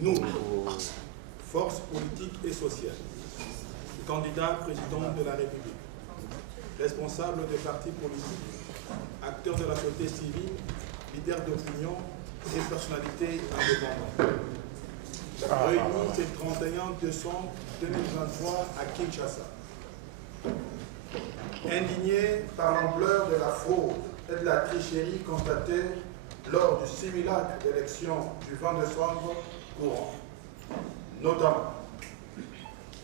Nous, force politique et sociale, candidats président de la République, responsables des partis politiques, acteurs de la société civile, leaders d'opinion et personnalités indépendantes. Réunis ce 31 décembre 2023 à Kinshasa. Indignés par l'ampleur de la fraude et de la tricherie constatée lors du simulacre d'élection du 20 décembre courant, notamment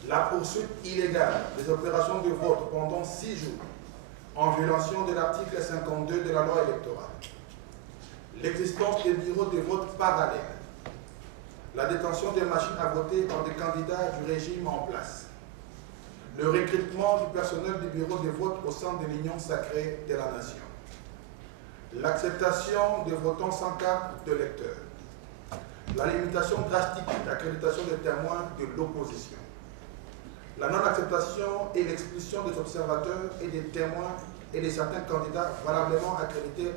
la poursuite illégale des opérations de vote pendant 6 jours en violation de l'article 52 de la loi électorale, l'existence des bureaux de vote parallèles, la détention des machines à voter par des candidats du régime en place, le recrutement du personnel du bureau de vote au sein de l'Union sacrée de la nation, l'acceptation des votants sans carte de lecteur, la limitation drastique d'accréditation des témoins de l'opposition, la non-acceptation et l'expulsion des observateurs et des témoins et de certains candidats valablement accrédités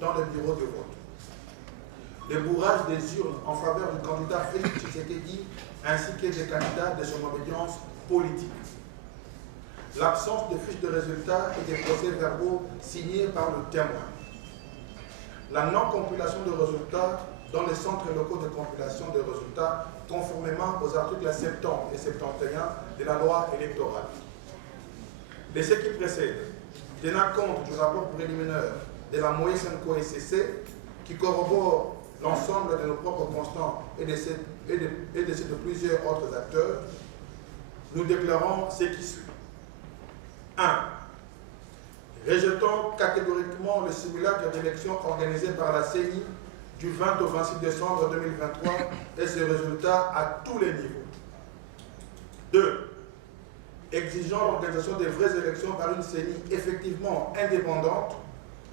dans le bureau de vote, le bourrage des urnes en faveur du candidat Félix Tshisekedi ainsi que des candidats de son obédience politique, l'absence de fiches de résultats et des procès-verbaux signés par le témoin, la non-compilation de résultats dans les centres locaux de compilation de résultats conformément aux articles 70 et 71 de la loi électorale. De ce qui précède, tenant compte du rapport préliminaire de la Moïsenko SCC qui corrobore l'ensemble de nos propres constants et de ceux de plusieurs autres acteurs, nous déclarons ce qui suit. 1. Rejetons catégoriquement le simulacre d'élection organisé par la CENI du 20 au 26 décembre 2023 et ses résultats à tous les niveaux. 2. Exigeons l'organisation des vraies élections par une CENI effectivement indépendante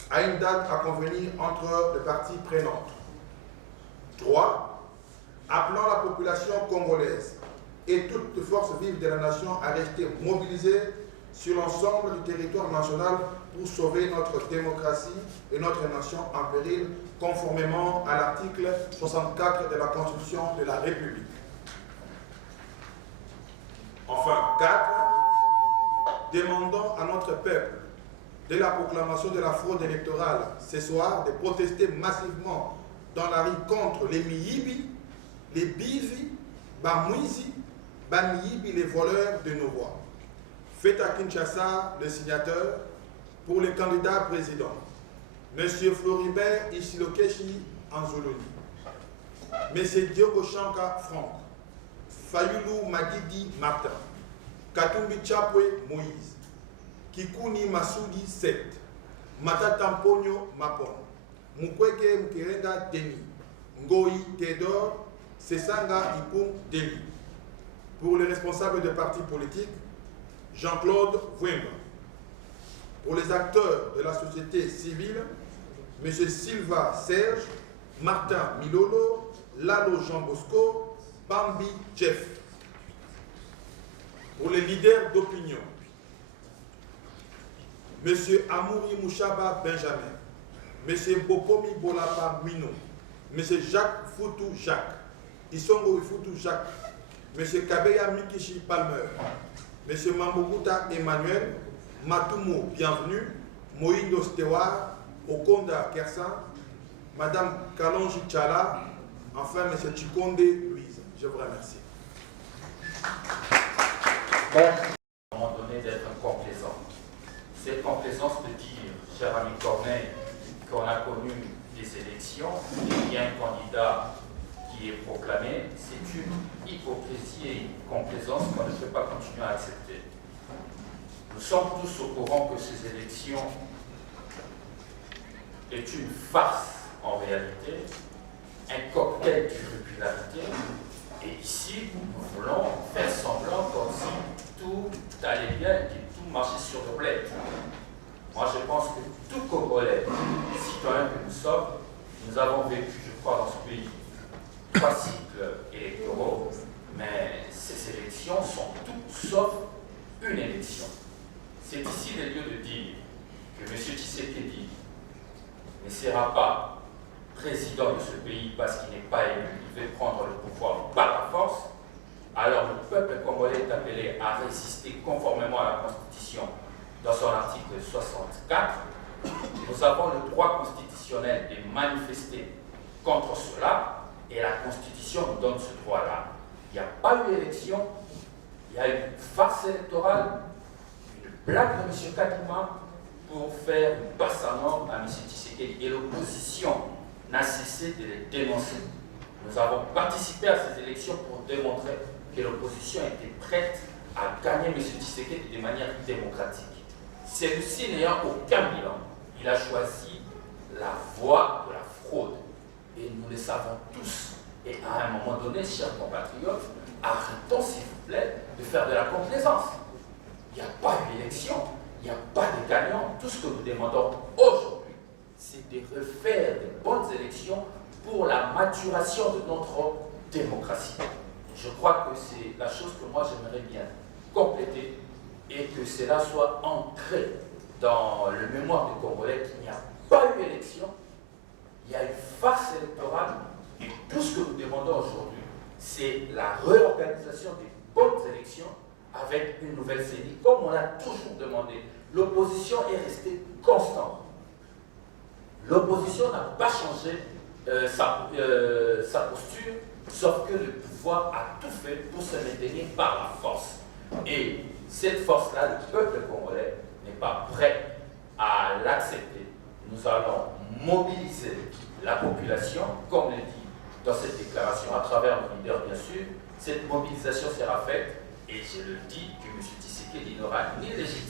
à une date à convenir entre les parties prenantes. 3. Appelant la population congolaise et toutes les forces vives de la nation à rester mobilisées sur l'ensemble du territoire national pour sauver notre démocratie et notre nation en péril, conformément à l'article 64 de la Constitution de la République. Enfin, 4. Demandons à notre peuple, dès la proclamation de la fraude électorale ce soir, de protester massivement dans la rue contre les Miyibi, les Bivi, Bamwizi, Bamiyibi, les voleurs de nos voix. Fait à Kinshasa le signateur pour les candidats présidents. M. Floribert Isilokeshi Anzoloni, M. Diogo Shanka Franck, Fayulu Madidi Martin, Katumbi Chapwe Moïse, Kikuni Masudi 7, Matatamponyo Mapon, Mukwege Mkerenga Denis, Ngoi Théodore, Sesanga Ipum Denis. Pour les responsables des partis politiques, Jean-Claude Vouemba. Pour les acteurs de la société civile, M. Silva Serge, Martin Milolo, Lalo Jean Bosco, Bambi Jeff. Pour les leaders d'opinion, M. Amouri Mouchaba Benjamin, M. Bopomi Bolapa Mino, M. Jacques Foutou Jacques, Isongo Foutou Jacques, M. Kabeya Mikishi Palmer, M. Mambokuta Emmanuel, Matumo Bienvenue, Moïndo Stewar, Okonda Kersan, Mme Kalonji Tchala, enfin M. Chikonde Louise. Je vous remercie. Merci. À un moment donné d'être complaisant. Cette complaisance de dire, cher ami Corneille, qu'on a connu des élections, il y a un candidat qui est proclamé, c'est une hypocrisie et une complaisance qu'on ne peut pas continuer à accepter. Nous sommes tous au courant que ces élections est une farce en réalité, un cocktail d'irrégularité, et ici nous voulons faire semblant comme si tout allait bien et que tout marchait sur le bled. Moi je pense que tout Congolais, citoyen que nous sommes, nous avons vécu, je crois, dans ce pays 3 cycles électoraux, mais ces élections sont tout sauf une élection. C'est ici le lieu de dire que M. Tshisekedi ne sera pas président de ce pays parce qu'il n'est pas élu, il veut prendre le pouvoir a résisté conformément à la Constitution dans son article 64. Nous avons le droit constitutionnel de manifester contre cela et la Constitution nous donne ce droit-là. Il n'y a pas eu élection, il y a eu une farce électorale, une blague de M. Kadima pour faire une passe à norme à M. Tshisekedi et l'opposition n'a cessé de les dénoncer. Nous avons participé à ces élections pour démontrer que l'opposition était prête à gagner M. Tshisekedi de manière démocratique. Celui-ci n'ayant aucun bilan, il a choisi la voie de la fraude. Et nous le savons tous. Et à un moment donné, chers compatriotes, arrêtons s'il vous plaît de faire de la complaisance. Il n'y a pas d'élection, il n'y a pas de gagnant. Tout ce que nous demandons aujourd'hui, c'est de refaire de bonnes élections pour la maturation de notre démocratie. Je crois que c'est la chose que moi j'aimerais bien compléter et que cela soit ancré dans le mémoire du Congolais qu'il n'y a pas eu élection, il y a une farce électorale et tout ce que nous demandons aujourd'hui, c'est la réorganisation des bonnes élections avec une nouvelle CENI, comme on l'a toujours demandé. L'opposition est restée constante. L'opposition n'a pas changé sa posture, sauf que le pouvoir a tout fait pour se maintenir par la force. Et cette force-là, le peuple congolais n'est pas prêt à l'accepter. Nous allons mobiliser la population, comme le dit dans cette déclaration, à travers nos leaders bien sûr. Cette mobilisation sera faite, et je le dis, que M. Tshisekedi n'aura ni légitimité